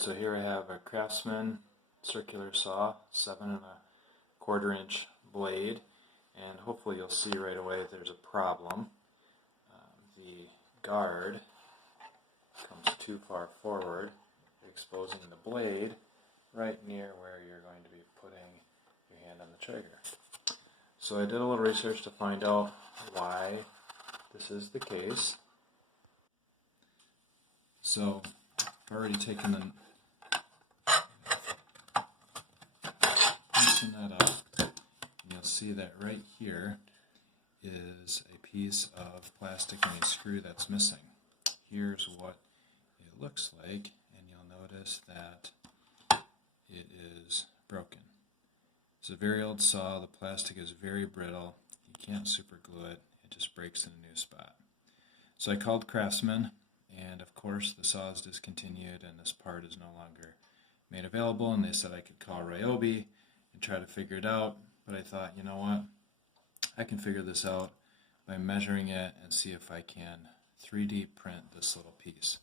Alright, so here I have a Craftsman circular saw, 7 1/4 inch blade, and hopefully you'll see right away that there's a problem. The guard comes too far forward, exposing the blade right near where you're going to be putting your hand on the trigger. So I did a little research to find out why this is the case. So I've already taken and loosen that up, and you'll see that right here is a piece of plastic and a screw that's missing. Here's what it looks like, and you'll notice that it is broken. It's a very old saw. The plastic is very brittle. You can't super glue it. It just breaks in a new spot. So I called Craftsman, and of course the saw is discontinued and this part is no longer made available, and they said I could call Ryobi and try to figure it out, but I thought, you know what, I can figure this out by measuring it and see if I can 3D print this little piece.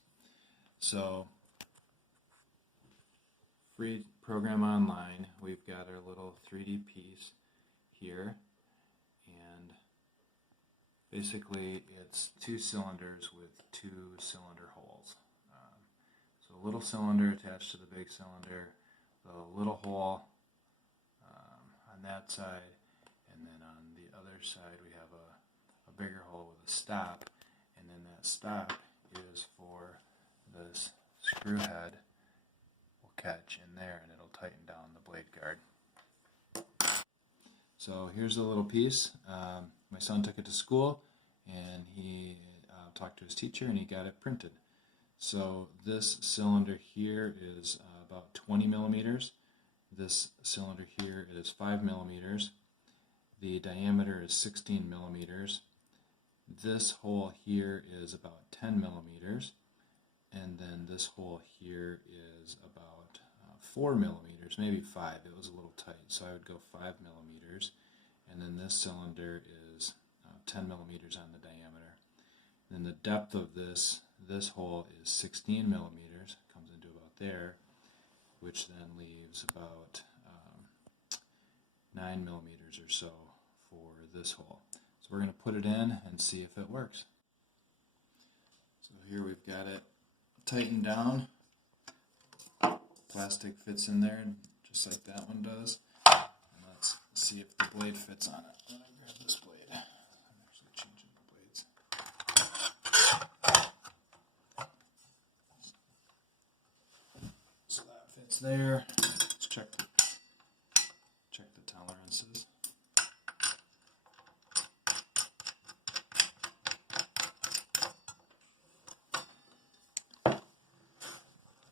So, free program online, we've got our little 3D piece here, and basically it's 2 cylinders with 2 cylinder holes. So a little cylinder attached to the big cylinder, the little hole on that side, and then on the other side we have a bigger hole with a stop, and then that stop is for this screw head will catch in there and it'll tighten down the blade guard. So here's the little piece. My son took it to school and he talked to his teacher and he got it printed. So this cylinder here is about 20 millimeters. This cylinder here is 5 millimeters. The diameter is 16 millimeters. This hole here is about 10 millimeters. And then this hole here is about 4 millimeters, maybe 5. It was a little tight, so I would go 5 millimeters. And then this cylinder is 10 millimeters on the diameter. Then the depth of this hole is 16 millimeters, comes into about there, which then leaves about 9 millimeters or so for this hole. So we're going to put it in and see if it works. So here we've got it tightened down. Plastic fits in there just like that one does. And let's see if the blade fits on it. Let me grab this blade. I'm actually changing the blades. So that fits there. Let's check the tolerances.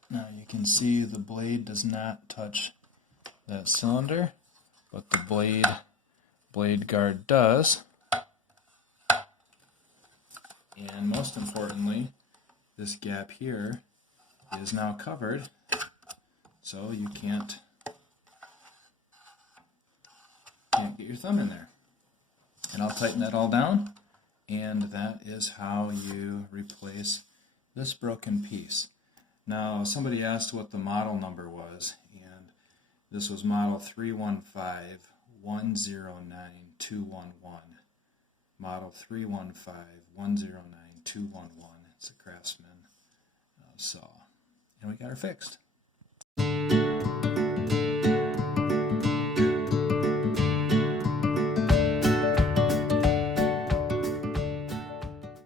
Now you can see the blade does not touch that cylinder, but the blade guard does. And most importantly, this gap here is now covered, so you can't get your thumb in there. And I'll tighten that all down, and that is how you replace this broken piece. Now, somebody asked what the model number was, and this was model 315109211. Model 315109211. It's a Craftsman saw. And we got her fixed.